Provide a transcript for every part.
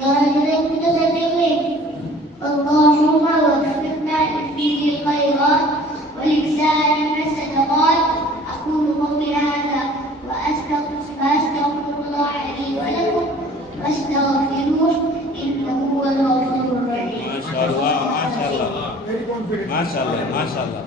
jangan kita sendiri. Allahumma wafiqna fi khairat wal ihsan min sadaqat. Aqulu qawli hadha wa astaghfirullah li wa lakum wastaghfiruh innahu huwal ghafurur rahim. Masyaallah, masyaallah. Masyaallah, masyaallah.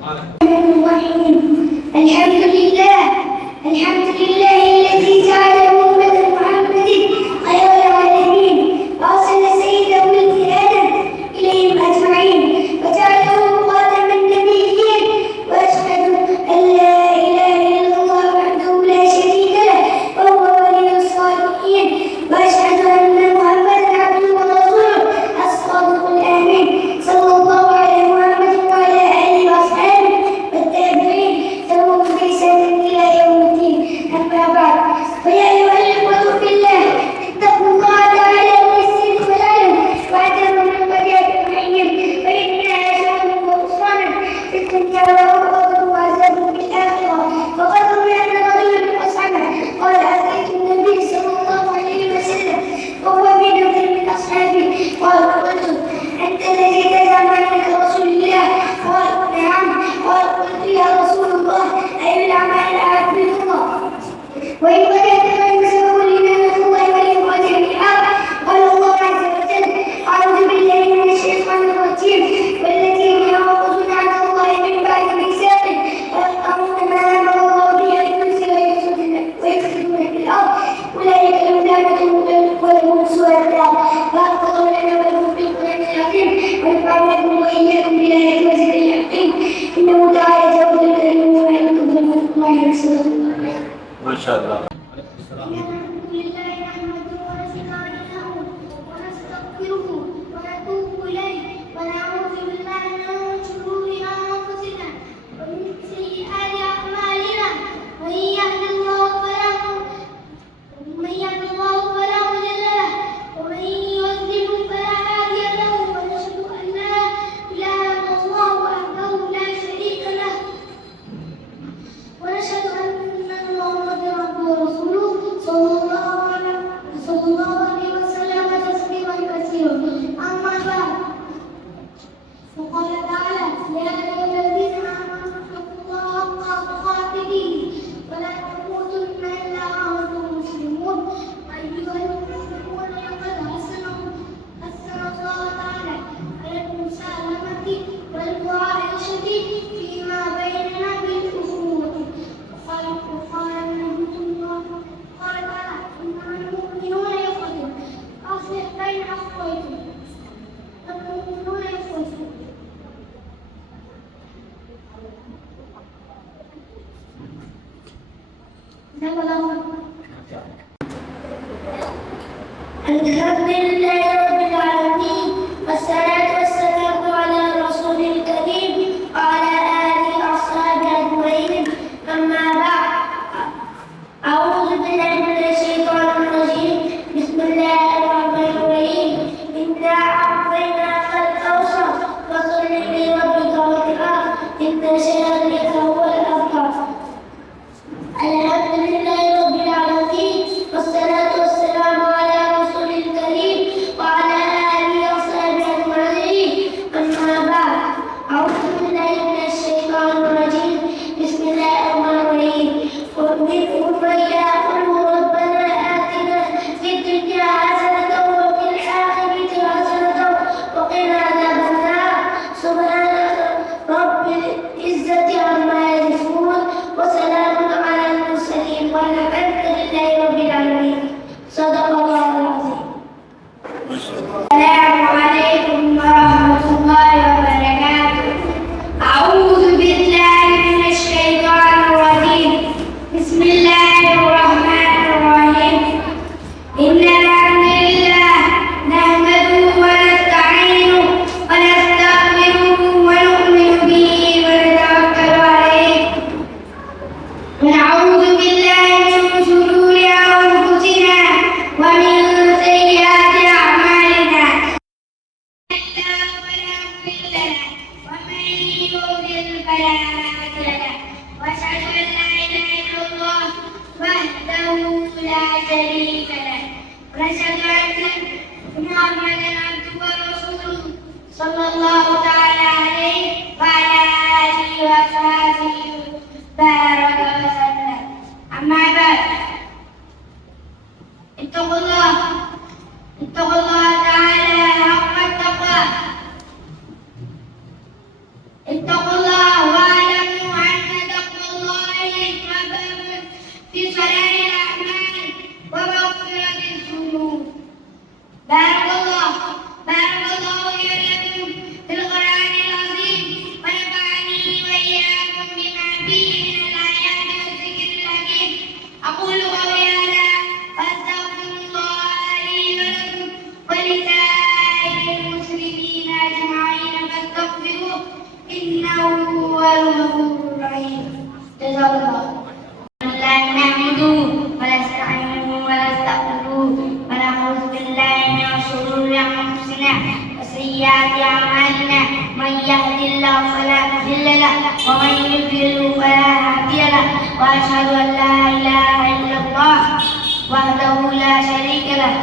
Alhamdulillah, alhamdulillah alladhi ja'ala ummata Muhammadin khayral 'alamin wa arsala sayyidahu waladi Adam ilayhim ajma'in wa ja'alahu khataman nabiyyin wa ashhadu an la ilaha illallah wahdahu la sharika lahu wa huwa waliyyus salihin wa ashhadu anna Muhammadan 'abduhu wa rasuluhu as-sadiqul amin sallallahu alaihi Muhammad wa ala alihi wa ashabihi wat-tabi'in lahum bi ihsan ila yaumiddin. Amma ba'd, fa ya ayyuhal ikhwatu fillah ittaqullaha ta'ala bis-sirri wal 'alan wa'tabiru min bayatil mu'min fa innaha sha'nun wa usranan fi dunya wa ukhra wa 'azabun fil akhirah. Faqad ruwiya anna rajulan min ashabihi qala ataytu an-nabiy sallallahu alaihi wa sallam wa huwa fi nafar min ashabihi qala qultu anta alladhi taz'amu annaka rasulullah qala na'am qala qultu ya rasulullah أي الأعمال أحب الله وإن بدأت فإنه لنعمة الله ولإخراج الحق. قال الله عز وجل أعوذ بالله من الشيطان الرجيم والذين ينقضون عهد الله من بعد ميثاقه ويقطعون ما أمر الله به أن ينزل ويفسدون في الأرض أولئك لهم لعنة ولهم سوء الدار. بارك الله لنا ولكم في القرآن العظيم ونفعنا بكم وإياكم بالآيات وذكر الحكيم إنه تعالى جواد الكريم ما شاء الله. الحمد لله نحمده ونستعينه ونستغفره ونتوب إليه ونعوذ بالله من شرور أنفسنا ومن سيئات أعمالنا. من يهد الله فلا مضل له ومن يضلل فلا هادي له. ونشهد أن لا إله إلا الله وحده لا شريك له ونشهد أن محمدا عبده ورسوله صلى الله عليه وسلم تسليما كثيرا. أما بعد فقال تعالى يا أيها الذين آمنوا اتقوا الله حق تقاته ولا تموتن إلا وأنتم مسلمون. أيها المسلمون لقد حسن الله تعالى على المسالمة والمعايشة فيما بيننا بالأخوة. قال تعالى إنما المؤمنون إخوة فأصلح بين أخويكم. المؤمنون إخوة الحمد لله رب العالمين والصلاة والسلام على رسول الكريم وعلى آله وأصحابه أجمعين. أما بعد، أعوذ بالله من الشيطان الرجيم. بسم الله الرحمن الرحيم. إنا أعطيناك الكوثر فصل لربك وانحر إن شانئك هو الأبتر. الحمد لله رب العالمين والصلاة والسلام على رسول الكريم وعلى آله وصحبه أجمعين. أما بعد، أعوذ بالله من الشيطان الرجيم. بسم الله الرحمن الرحيم. ومنهم من يقول ربنا آتنا في الدنيا حسنة وفي الآخرة حسنة وقنا عذاب النار. سبحان رب العزة عما يصفون وسلام على المرسلين والحمد لله رب العالمين. صدق الله العظيم. السلام عليكم ورحمة الله وبركاته. أعوذ بالله من الشيطان الرجيم. بسم الله الرحمن الرحيم. إن الحمد لله نحمده ونستعينه ونستغفره ونؤمن به ونتوكل عليه ونعوذ بالله من شرور أنفسنا ومن سيئات أعمالنا. الله ولا مضل له ومن يضلل فلا هادي له. وأشهد أن لا إله إلا الله وحده لا شريك له ونشهد أن محمدا صلى الله تعالى عليه وعلى آله وصحبه بارك وسلم. أما بعد، اتقوا الله تعالى حق التقوى. اتقوا الله واعلموا أن تقوى الله سبب في صلاح الأعمال ومغفرة الذنوب. بارك الله لي ولكم في القرآن العظيم، ونفعني وإياكم بما فيه من الآيات والذكر الحكيم. أقول قولي هذا وأستغفر الله لي ولكم ولسائر المسلمين أجمعين فاستغفروه إنه هو الغفور الرحيم. جزاك الله. نحمده ونستعينه ونستغفره ونعوذ بالله من شرور أنفسنا وسيئات أعمالنا. من يهد الله فلا مضل له ومن يضلل فلا هادي له. وأشهد أن لا إله إلا الله وحده لا شريك له.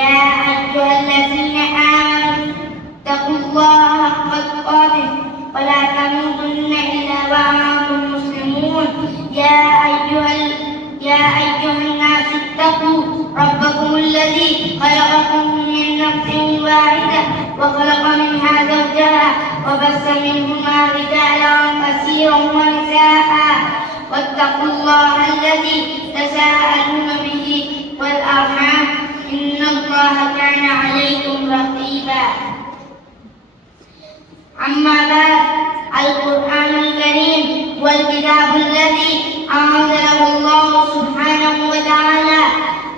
يا أيها الذين آمنوا اتقوا الله حق تقاته ولا تموتن إلا وأنتم مسلمون. يا أيها الناس اتقوا ربكم الذي خلقكم من نفس واحدة وخلق منها زوجها وبث منهما رجالا كثيرا ونساء. واتقوا الله الذي تساءلون به والأرحام إن الله كان عليكم رقيبا. أما بعد، القرآن الكريم والكتاب الذي أنزله الله سبحانه وتعالى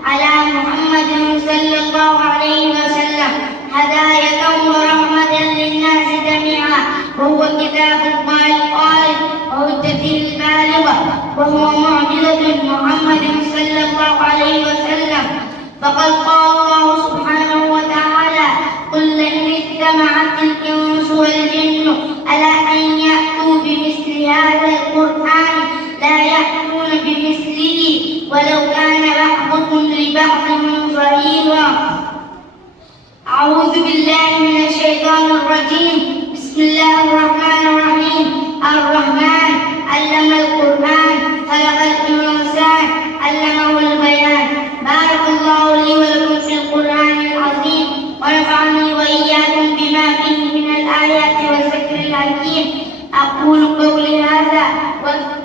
على محمد صلى الله عليه وسلم هداية ورحمة للناس جميعا، وهو كتاب الله الخالد وحجته البالغة، وهو معجزة محمد صلى الله عليه وسلم. فقد قال الله سبحانه وتعالى: قل إن اجتمعت الإنس والجن على أن يأتوا بمثل هذا القرآن لا يأتون بمثله ولو كان بعضكم لبعض ظهيرا. أعوذ بالله من الشيطان الرجيم. بسم الله الرحمن الرحيم. الرحمن علم القرآن خلق الإنسان علمه البيان. بارك الله لي ولكم في القرآن العظيم ونفعني وإياكم بما فيه من الآيات والذكر الحكيم. أقول قولي هذا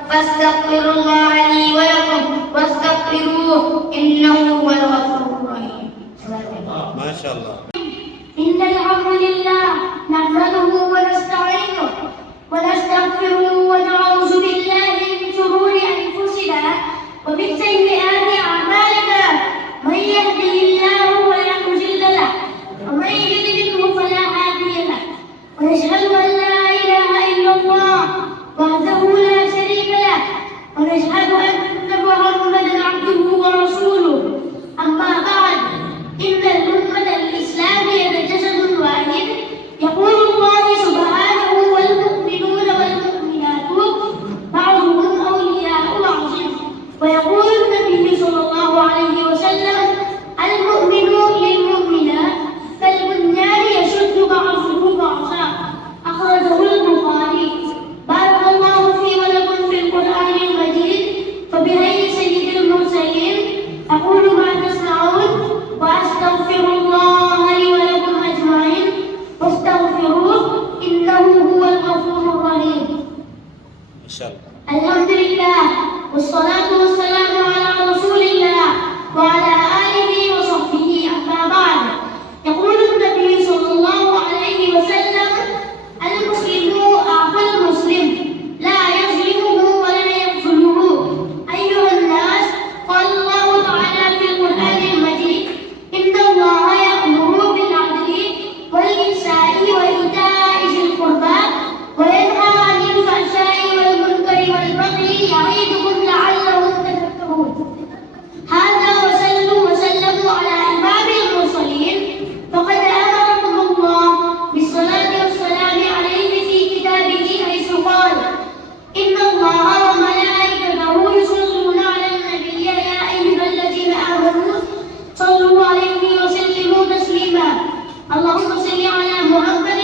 فاستغفر الله لي ولكم واستغفروه إنه هو الغفور الرحيم. ما شاء الله. إن الحمد لله نحمده ونستعينه ونستغفره ونعوذ بالله من شرور أنفسنا ومن سيئات أعمالنا. من يهده الله فلا مضل له ومن يضلل فلا هادي له. ونشهد أن لا إله إلا الله وحده لا شريك له. ونشهد أن محمدا عبده ورسوله. أما بعد، إن الأمة الإسلامية جسد واحد. يقول الله سبحانه: والمؤمنون والمؤمنات بعضهم أولياء بعض. ويقول النبي صلى الله عليه وسلم: المؤمنون للمؤمنات كالبنيان يشد بعضه بعضا. أخرجه البخاري. بارك الله في ولكم في القرآن المجيد وبهدي سيد المرسلين. أقول ما تسمعون وأستغفر الله لي ولكم أجمعين واستغفروه إنه هو الغفور الرحيم. إن شاء الله. الحمد لله والصلاة والسلام على رسول الله وعلى آله وصحبه. أما بعد، يقول النبي صلى الله عليه وسلم: المسلم أخو المسلم لا يظلمه ولا يخذله. أيها الناس، قال الله تعالى في القرآن المجيد: إن الله يأمر بالعدل والإحسان وإيتاء ذي القربى وينهى عن الفحشاء والمنكر والبغي يعظكم لعلكم تذكرون. هذا وصلوا وسلموا على إمام المرسلين. فقد أمركم الله بالصلاة والسلام عليه في كتابه حيث قال: إن الله وملائكته يصلون على النبي يا أيها الذين آمنوا صلوا عليه وسلموا تسليما. اللهم صل على محمد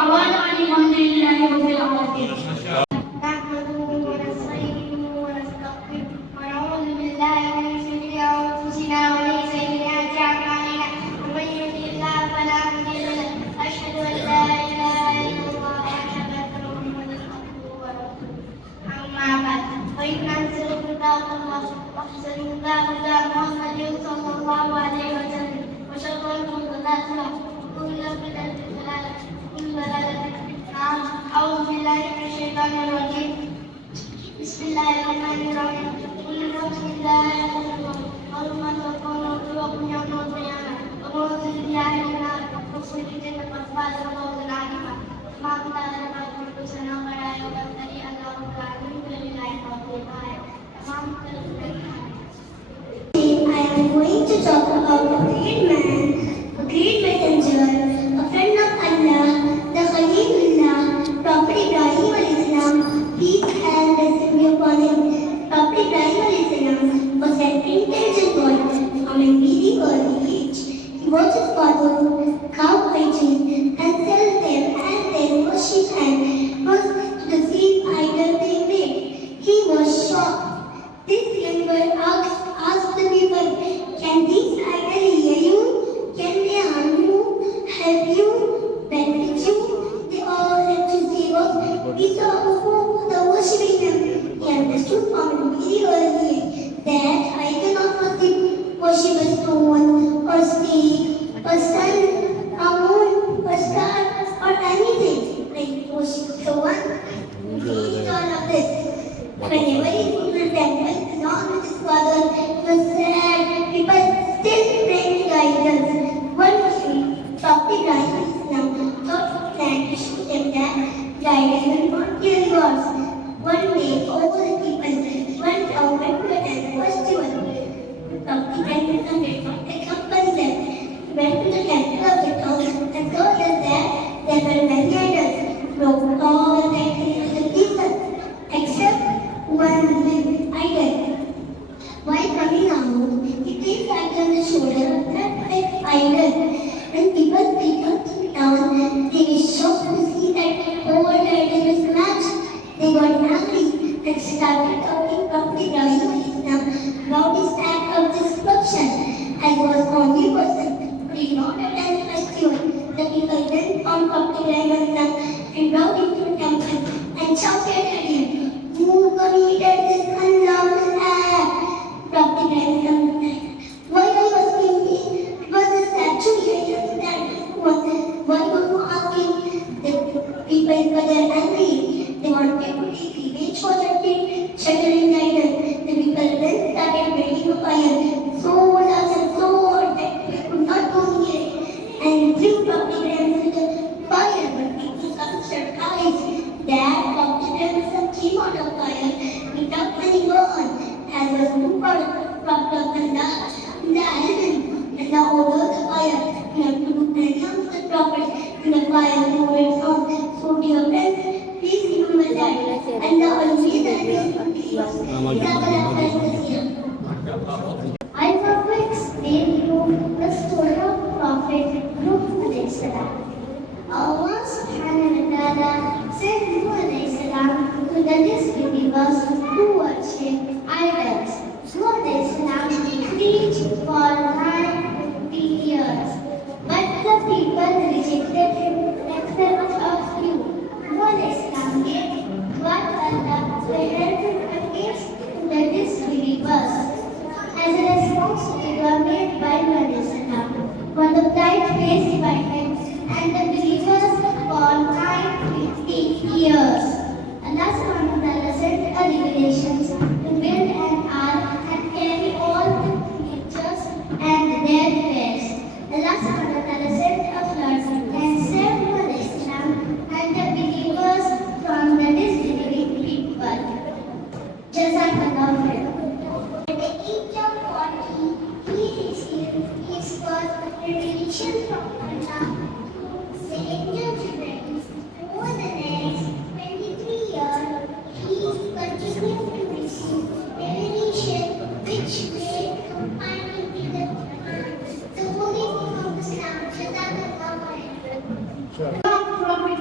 دعوانا أن الحمد لله رب العالمين. نحمده ونستعينه ونستغفره ونعوذ بالله من شرور أنفسنا ومن سيئات أعمالنا ومن يهده الله فلا مضل له أشهد أن لا إله إلا الله وأشهد أن محمدا عبده ورسوله أما بعد فإن أحسن كتاب الله وأحسن هدى محمد صلى الله عليه وسلم وشر الأمور محدثاتها وكل بدعة ضلالة وكل ضلالة في النار. أعوذ بالله من الشيطان الرجيم. بسم الله الرحمن الرحيم. قل بسم الله اللهم تكون وقوم يوم القيامة وموت بالله النار وقل الجنة فاز فوزا عظيما. ما كان لنا أنفسنا ولا يبتلي الله تعالى لله التوفيق. I am going to talk about a great man, a great messenger, a friend of Allah, the Khalilullah, Prophet Ibrahim al-Islam, peace and blessing be upon him. Prophet Ibrahim al-Islam was an intelligent boy from a very early age. He watched his father cow hygiene and sell them and then worship and was to the same idol they made. He was shocked. This young boy asked the people, can these idols hear you? Can they harm you, help you, benefit you? They all refused. He saw who the worshipping them. He understood from a very early age that I cannot worship a stone or stick or sun or moon or star or anything. I worship the one who created all of this. Whenever he would to the temple, along with his father, he was sad. People still praying to the idols. One day, Prophet Ibrahim al-Islam thought of a plan to show them that the idols were not real gods. One day, all the people went out to attend the festival. Prophet Ibrahim did not accompany them. He went to the temple of the town and saw that there were many idols, broke all the idols to pieces, except one big idol. While coming out, he placed that on the shoulder of that big idol. When people picked up down, they were shocked to see that the whole idol was smashed. They got angry and started talking Prophet Ibrahim al-Islam about his act of destruction. As he was the only person who did not attend the festival, the people went on Prophet Ibrahim al-Islam and brought him to the temple and shouted at him, "Who committed this unlawful act?" Prophet Ibrahim replied, "Why are you asking me? It was a statue here that one. Why were you asking?" The people were angry. They wanted to take revenge for that kid shattering the idol. The people then started building a fire so large and so hot that they could not go near it and threw Prophet Ibrahim into the fire. But people started surprised that Prophet Ibrahim came out of fire without any burn, as was no part of the Prophet of Allah in the element and the odor of the fire. You have to announce the Prophet in the fire over its own. So dear friends, please remember that Allah always has I want to explain you the story of Prophet Nuh. Allah subhanahu wa ta'ala sent Nuh to the disbelievers who worship idols. Nuh preached for 90 years, but the people rejected him except a few. Nuh gave what Allah prohibited against the disbelievers. As a response to the made by Nuh, multiplied faced by him and the believers for 950 years. Allah subhanahu wa ta'ala sent a regulations to build an ark and carry all the creatures and their fares. Allah subhanahu wa ta'ala sent a flood and saved Islam and the believers from the disbelieving people. Jazakallah khair. At the age of 40, he received his first revelation from Allah. The angel Jibreel, over the next 23 years, he continued to receive revelation which made combining with the Quran, the holy book of Islam. Prophet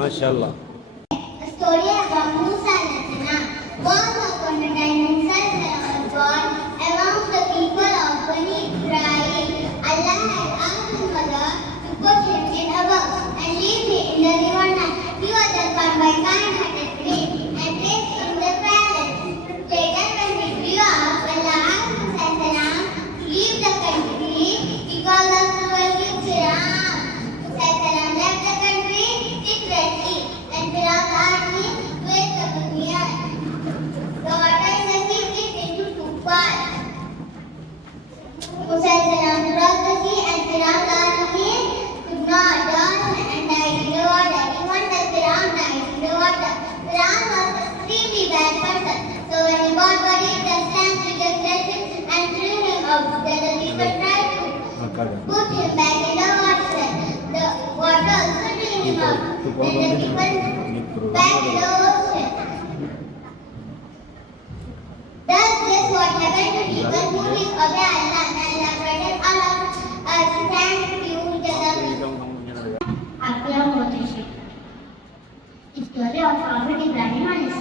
MashaAllah. The story about Musa al-Salam. Once upon a time, Musa al-Salam was born among the people of Bani Israel. Allah had asked his mother to put him in a box and leave him in the river Nile. He was then found by kind-hearted men and placed in the palace. Later, when he grew up, Allah asked Musa al-Salam to leave the country because of cruel Firam. Musa al-Salam left the country secretly and Firam's army went to the earth. The water in the sea split into two parts. Musa al-Salam crossed the sea and Firam's army could not drown and died in the water. Even the Firam died in the water. Firam was an extremely bad person. So when he got worried, the sand rejected him and threw him out. Then the people tried to put him back in the water. The water also drew him out. Then the people back in the ocean. Thus, guess what happened to people who disobey Allah and Allah protect all of us. Thank you, Jazakullah. The story of Prophet Ibrahim a.s.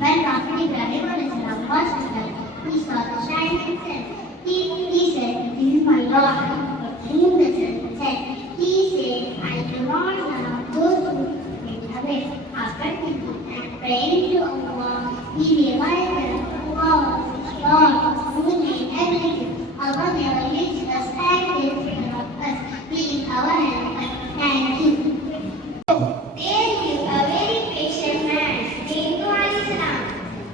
When Prophet Ibrahim a.s. was alive, he saw the shining sun. He said, "This is my Lord." But whom the sun said, he said, "I do not know those who went away." After thinking and praying to Allah, he realized that Allah is God who made everything. Allah never leaves us and takes care of us. He is our helper. Thank you. There lived a very patient man named Nuh alayhi salam.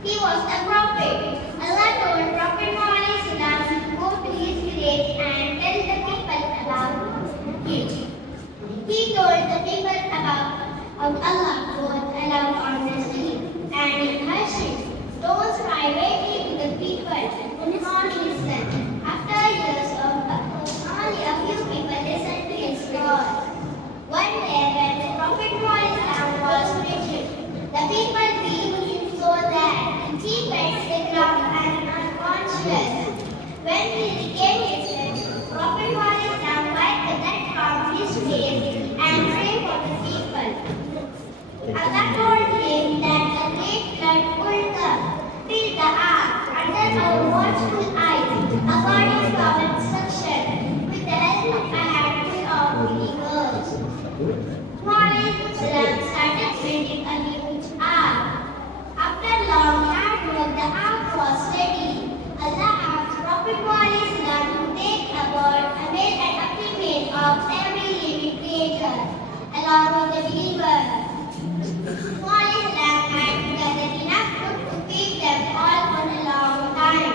He was a prophet. Allah told Prophet Nuh alayhi salam to go to his village and tell the people about him. He told the people about Allah both aloud honestly and in hushes. Don't privately to the people who not listen. After years of only a few people listened to his words. One day when the Prophet Muhammad was preaching, the people beat him so that he fell to the ground and unconscious. When he regained his strength, Prophet Muhammad wiped the blood from his face and prayed for the people. Allah told him that a great flood would come, fill the ark under our watchful eyes, according to our instruction, with the help of a handful of believers. Muhammad started building a huge ark. After long hard work, the ark was ready. Allah asked Prophet Muhammad to take a bird, a male and a female of every living creature, along with the believers. Muhammad had gathered enough food to feed them all for a long time.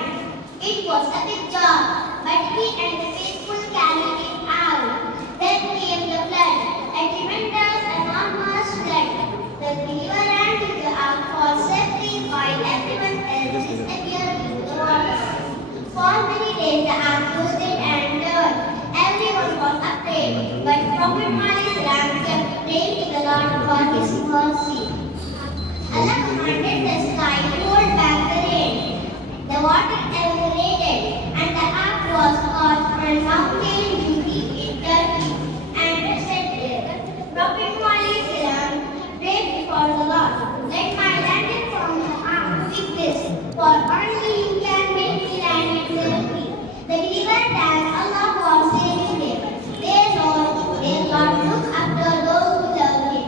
It was a big job, but he and the faithful carried it out. Then came the flood, a tremendous, enormous flood. The believer ran to the ark for safety while everyone else disappeared into the water. For many days the ark roasted and dirt. Everyone was afraid, but Prophet Muhammad kept praying to the Lord for his mercy. Allah commanded the sky to hold back the rain. The water evaporated, and the ark was caught on a mountain duty in Turkey and rested there. Prophet Muhammad prayed before the Lord, "Let my landing from the ark be this, for only you can make me land in safety." The believer thanked Allah for saving them. Their Lord look after those who love Him.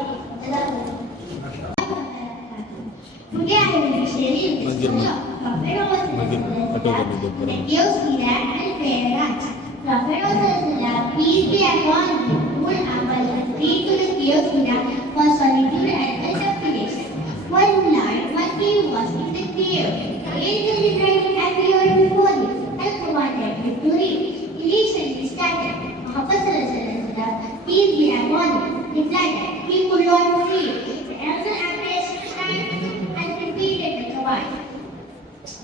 Today I will be sharing the story of Prophet Muhammad that gives Hidayat and Prayers. Prophet Muhammad, peace be upon him, ruled over the three to the gives Hidayat for solitude and contemplation. One night, when he was in the cave, the angel Ibrahim appeared before him and commanded him to read. He recently started. Muhammad, peace be upon him, replied that he could not read. The angel embraced his hand and repeated the command.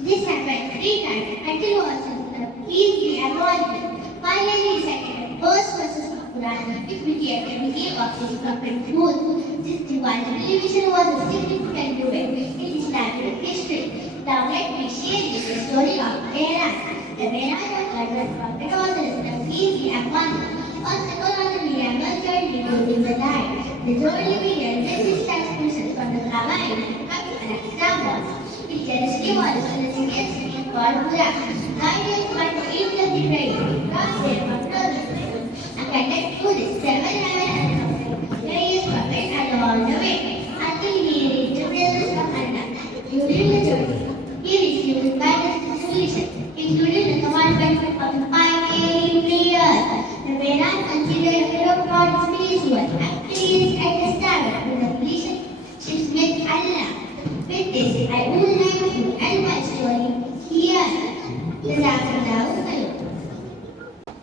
This happened 3 times until Muhammad, peace be upon him, finally recited the first verses of Quran, which became the beginning of his prophet's rule. This divine revelation was a significant event in Islamic history. Now let me share with the story of Mi'raj. The Mi'raj occurred when Prophet Muhammad, peace be upon him, was second on the miracle journey during the night. The Holy Reader this transmission from the Ramayana comes an example. It generously was on the suggestion called Buddha, guided by the evil of the brain, crossed from closure, and connected to the seven heaven various prophets along the way, until he reached the presence of Allah. During the journey, he received guidance and solution, including the commandment of the 5 prayers. The Vedas considered a pair of God spiritual activities at the start with the relationships with Allah. With this, I would like to end my story here. Jazakallahu khairan.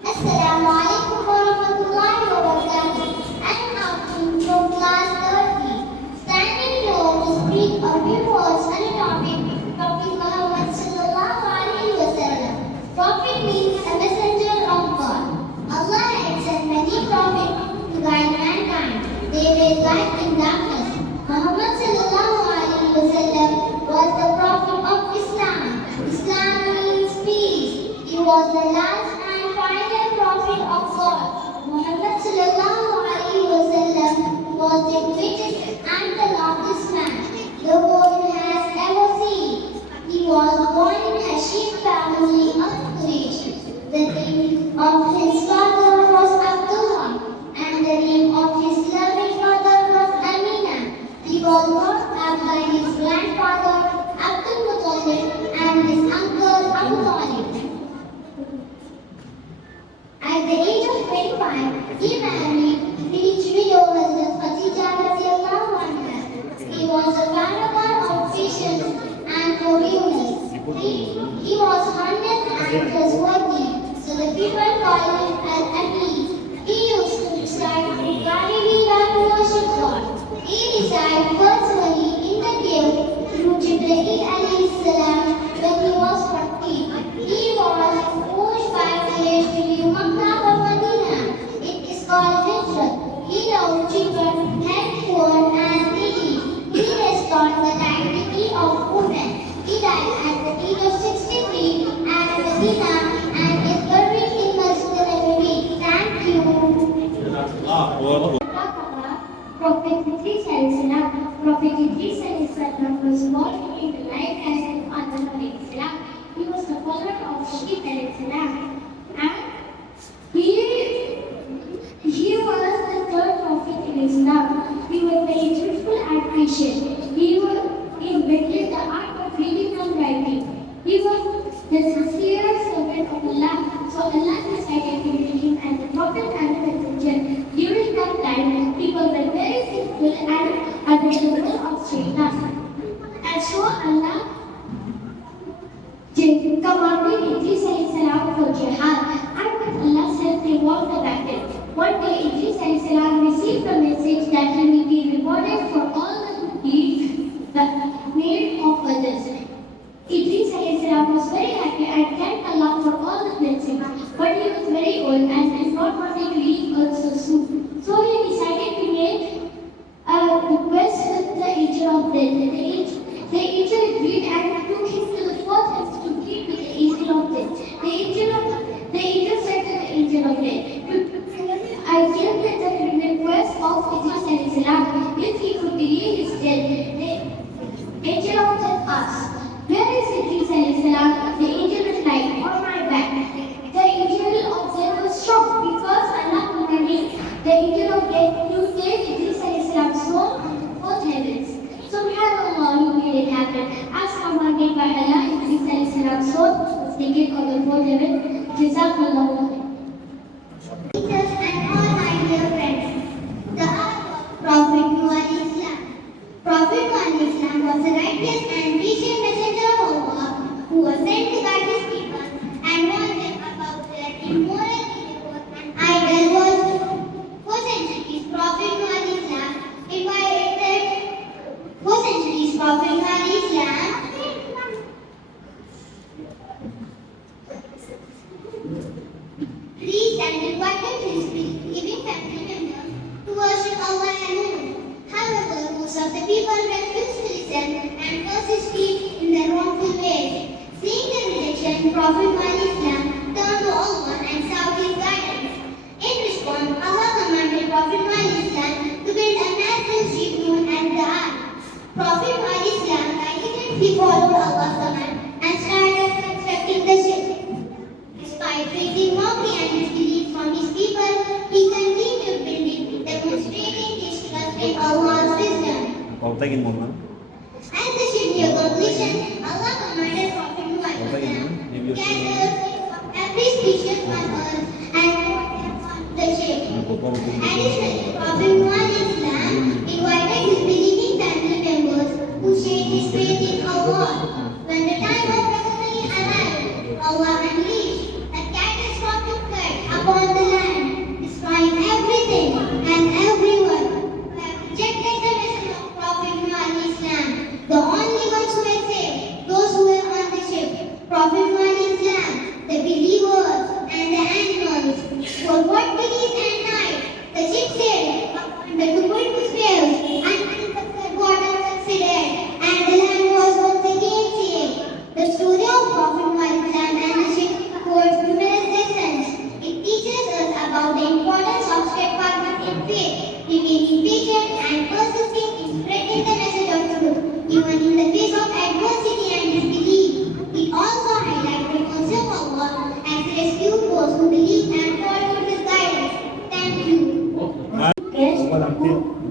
Assalamu alaikum warahmatullahi wabarakatuh. I am Afin from class 30, standing here to speak a few words on a topic, Prophet Muhammad sallallahu alaihi wasallam. Prophet means a messenger of God. Allah had sent many prophets to guide mankind. They were light in darkness. Muhammad sallallahu alaihi wasallam was the prophet of Islam. Islam means peace. He was the last and final prophet of God. Muhammad sallallahu alaihi wasallam was the greatest and the longest man the world has ever seen. He was born in Hashim family of Quraysh. The name of his father was Abdullah, and the name of his loving mother was Amina. He was brought up by his grandfather Abdul Muttalib and his uncle Abu Talib. At the age of 25, he married rich widow Hazrat Khadija radiallahu anha. He was a paragon of patience and forgiveness. He was honest and trustworthy, so the people called him Al-Amin. He used to recite Galilee and worship God. He recited personally in the cave through Jibreel alayhi salam when he was 40. He was pushed by Quraysh to leave Makkah for Medina. It is called Hijrat. He loved children, helped poor and needy. He restored the dignity of women. He died at the age of 63 at Medina and is buried in Masjid al-Nabawi. Thank you. Prophet Idris Salam. Prophet Idris Salam was born in the life as an father of Islam. He was the father of Sheikh Salam. And he was the third prophet in Islam. He was very truthful and patient. He invented the art of reading and writing. He was the sincere servant of Allah. So Allah decided to make him as a prophet and a messenger. During that time, people were very sinful and under the rule of Shaitan. And so Allah commanded Idris salam for jihad. And with Allah's help, they won the battle. One day, Idris salam received a message that he will be rewarded for all the good deeds made of others. Idris salam was very happy and thanked Allah for all the blessings, but he was very old and did not want to leave Earth so soon. So he decided to make a request with the angel of death. The angel agreed and took him to the fourth heaven to meet with the angel of death. The angel said to the angel of death, I gave the request of Idris salam if he could delay his death. The angel of death asked, where is Idris salam? The angel replied, on my back. The angel of death was shocked because Allah commanded the angel of death to take Idris salam's soul to the fourth heavens. Subhanallah, you made it happen. As commanded by Allah, Idris salam's soul was taken on the fourth heaven. Jazakallahu khairan. Teachers and all my dear friends, the art of Prophet Islam. Prophet Islam was a righteous and patient messenger of Allah who was sent to guide his people and warn them about their immoral behavior and idol worship. For centuries, Prophet Islam invited. For centuries, Prophet Islam preached and invited his believing family members to worship Allah alone. However, most of the people refused to listen and persisted in their wrongful ways. Seeing the rejection, Prophet Islam turned to Allah and sought his guidance. In response, Allah commanded Prophet Islam to build a he followed Allah's command and started constructing the ship. Despite facing mockery and disbelief from his people, he continued building, demonstrating his trust in Allah's wisdom. As the ship neared completion, Allah commanded Prophet Muhammad to gather every species on earth and on the ship. Additionally, Prophet Muhammad invited his believing family members who shared his faith in Allah. When the time of reckoning arrived, Allah unleashed a catastrophic flood upon the land, destroying everything and everyone who have rejected the message of Prophet Muhammad Islam. The only ones who were saved, those who were on the ship, Prophet Muhammad Islam, the believers and the animals. For what days and nights the ship sailed upon the tumultuous waves until the water subsided and the land was once again safe. The story of Prophet Muhammad and the ship holds numerous lessons. It teaches us about the importance of steadfastness in faith, remaining patient and persisting in spreading the message of truth, even in the face of adversity and disbelief. It also highlights the mercy of Allah as He rescued those who believe and followed His guidance. Thank you. Guests who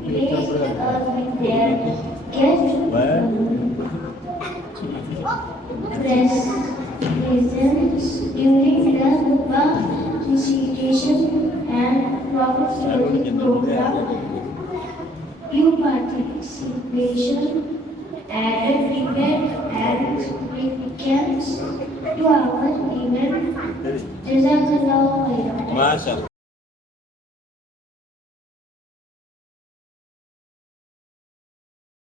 graced the earth with their guest presence during the Khutba, recitation and Prophet story program. Your participation added debate and significance to our event. Jazakallah khairan. MashaAllah.